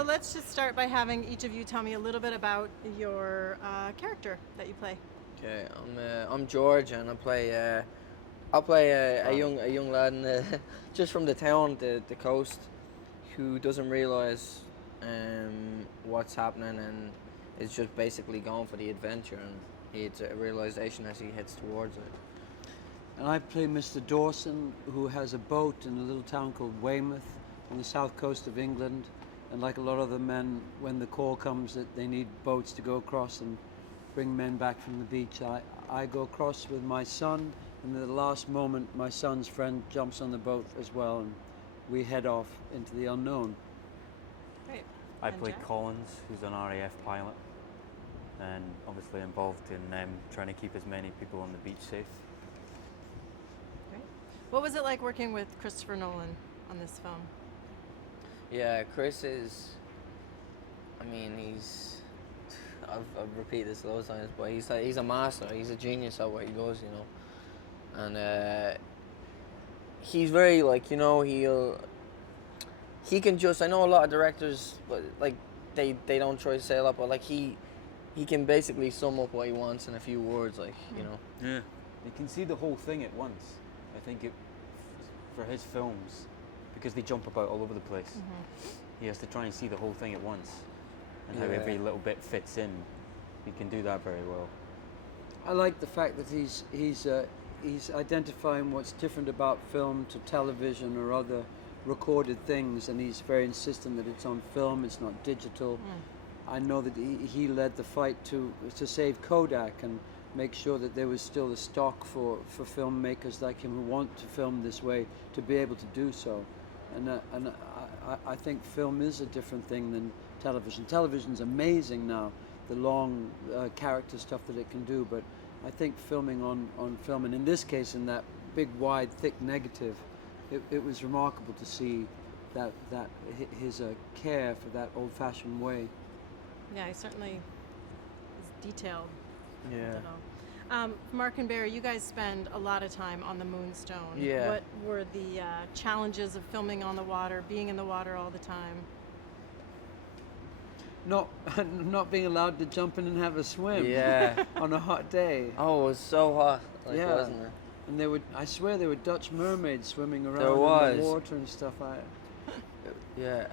So let's just start by having each of you tell me a little bit about your character that you play. Okay, I'm George, and I'll play a young lad just from the town, the coast, who doesn't realise what's happening and is just basically going for the adventure, and it's a realisation as he heads towards it. And I play Mr. Dawson, who has a boat in a little town called Weymouth on the south coast of England. And like a lot of the men, when the call comes that they need boats to go across and bring men back from the beach, I go across with my son, and at the last moment my son's friend jumps on the boat as well, and we head off into the unknown. Great. I play Collins, who's an RAF pilot, and obviously involved in trying to keep as many people on the beach safe. Great. What was it like working with Christopher Nolan on this film? Yeah, Chris is, I've repeated this loads of times, but he's a master, he's a genius at what he does, you know. And he's very, he can just, I know a lot of directors, but they don't try to say a lot, but he can basically sum up what he wants in a few words, you know. Yeah. You can see the whole thing at once. I think for his films, because they jump about all over the place, he has to try and see the whole thing at once, and how every little bit fits in. He can do that very well. I like the fact that he's identifying what's different about film to television or other recorded things, and he's very insistent that it's on film, it's not digital. I know that he led the fight to save Kodak and make sure that there was still a stock for filmmakers like him who want to film this way to be able to do so. And I think film is a different thing than television. Television's amazing now, the long character stuff that it can do, but I think filming on film, and in this case in that big, wide, thick negative, it was remarkable to see that his care for that old-fashioned way. Yeah, he certainly is detailed. Yeah. Mark and Barry, you guys spend a lot of time on the Moonstone. Yeah. What were the challenges of filming on the water, being in the water all the time? Not being allowed to jump in and have a swim. Yeah. On a hot day. Oh, it was so hot, wasn't it? And I swear there were Dutch mermaids swimming around in the water and stuff. Yeah.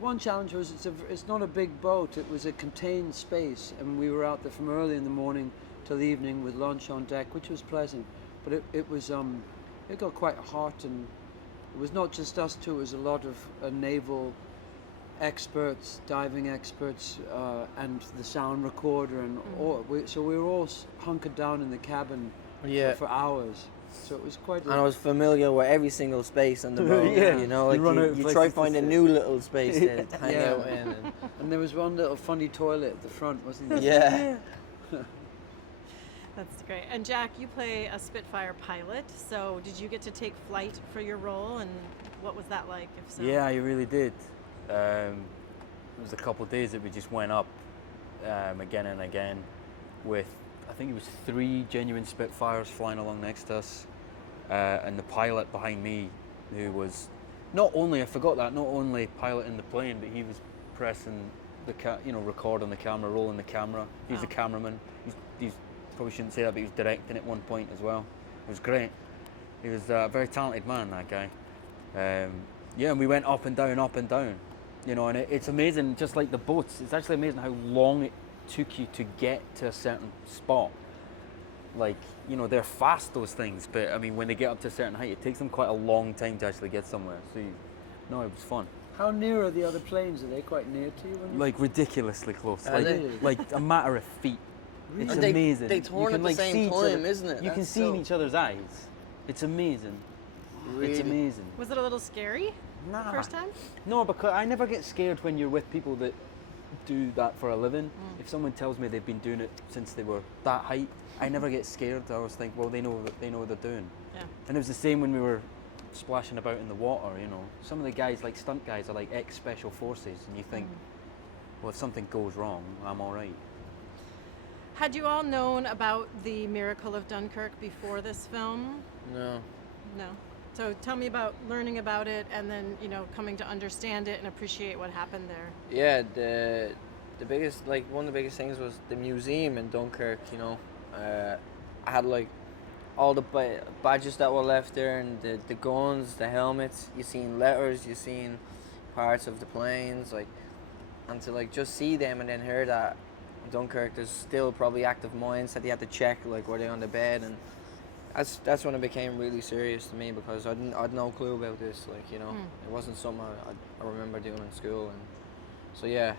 One challenge was it's not a big boat. It was a contained space, and we were out there from early in the morning till evening with lunch on deck, which was pleasant. But it got quite hot, and it was not just us two. It was a lot of naval experts, diving experts, and the sound recorder, and so we were all hunkered down in the cabin for hours. So it was quite. And I was familiar with every single space on the boat. You know, you try to find a new little space to hang out in. And there was one little funny toilet at the front, wasn't there? Yeah. That's great. And Jack, you play a Spitfire pilot. So did you get to take flight for your role, and what was that like? If so. Yeah, I really did. It was a couple of days that we just went up again and again with, I think it was 3 genuine Spitfires flying along next to us, and the pilot behind me, who was not only piloting the plane, but he was pressing the record on the camera, rolling the camera. He's the cameraman. He's probably shouldn't say that, but he was directing at one point as well. It was great. He was a very talented man, that guy. And we went up and down. You know, and it's amazing, just like the boats. It's actually amazing how long it took you to get to a certain spot. They're fast, those things, but I mean, when they get up to a certain height, it takes them quite a long time to actually get somewhere. So, it was fun. How near are the other planes? Are they quite near to you? Ridiculously close. Really? Like a matter of feet. Really? It's amazing. They turn at the same time, isn't it? You can see in each other's eyes. It's amazing. Really? It's amazing. Was it a little scary? Nah. First time? No, because I never get scared when you're with people that do that for a living. If someone tells me they've been doing it since they were that height, I never get scared. I always think, well, they know what they're doing. Yeah. And it was the same when we were splashing about in the water, you know. Some of the guys, like stunt guys, are like ex-special forces, and you think, well, if something goes wrong, I'm all right. Had you all known about the miracle of Dunkirk before this film? No. No. So tell me about learning about it and then, coming to understand it and appreciate what happened there. Yeah, the biggest, like, one of the biggest things was the museum in Dunkirk. I had like all the badges that were left there, and the guns, the helmets. You seen letters, you seen parts of the planes, like, and to like just see them and then hear that Dunkirk, there's still probably active mines that they had to check, like, were they on the bed, and that's when it became really serious to me, because I'd no clue about this, like, it wasn't something I remember doing in school, and so yeah.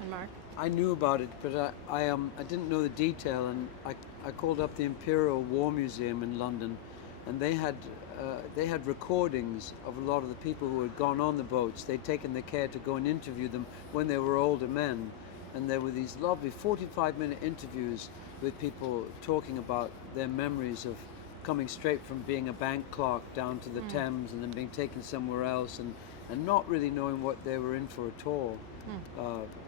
And Mark? I knew about it, but I didn't know the detail, and I called up the Imperial War Museum in London, and they had recordings of a lot of the people who had gone on the boats. They'd taken the care to go and interview them when they were older men, and there were these lovely 45-minute interviews with people talking about their memories of coming straight from being a bank clerk down to the Thames and then being taken somewhere else, and not really knowing what they were in for at all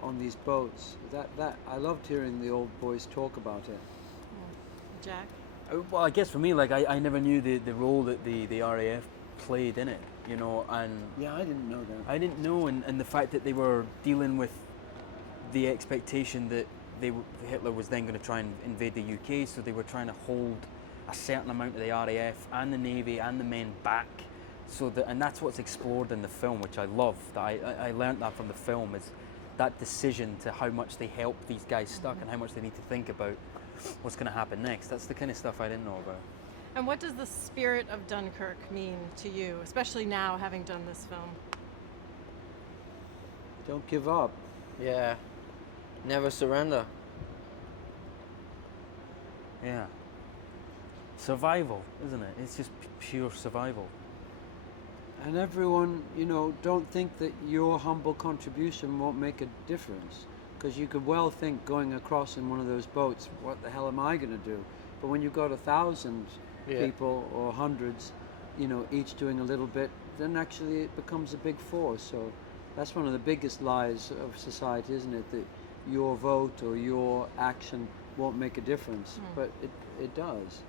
on these boats. That I loved hearing the old boys talk about it. Jack? Well, I guess for me, like, I never knew the role that the RAF played in it, and Yeah, I didn't know that. I didn't know, and the fact that they were dealing with the expectation that Hitler was then going to try and invade the UK, so they were trying to hold a certain amount of the RAF and the Navy and the men back, and that's what's explored in the film, which I love. I learned that from the film, is that decision to how much they help these guys stuck and how much they need to think about what's going to happen next. That's the kind of stuff I didn't know about. And what does the spirit of Dunkirk mean to you, especially now having done this film? Don't give up. Yeah, never surrender. Yeah. Survival, isn't it? It's just pure survival. And everyone, don't think that your humble contribution won't make a difference. Because you could well think, going across in one of those boats, what the hell am I going to do? But when you've got 1,000 people or hundreds, each doing a little bit, then actually it becomes a big force. So that's one of the biggest lies of society, isn't it? That your vote or your action won't make a difference. But it does.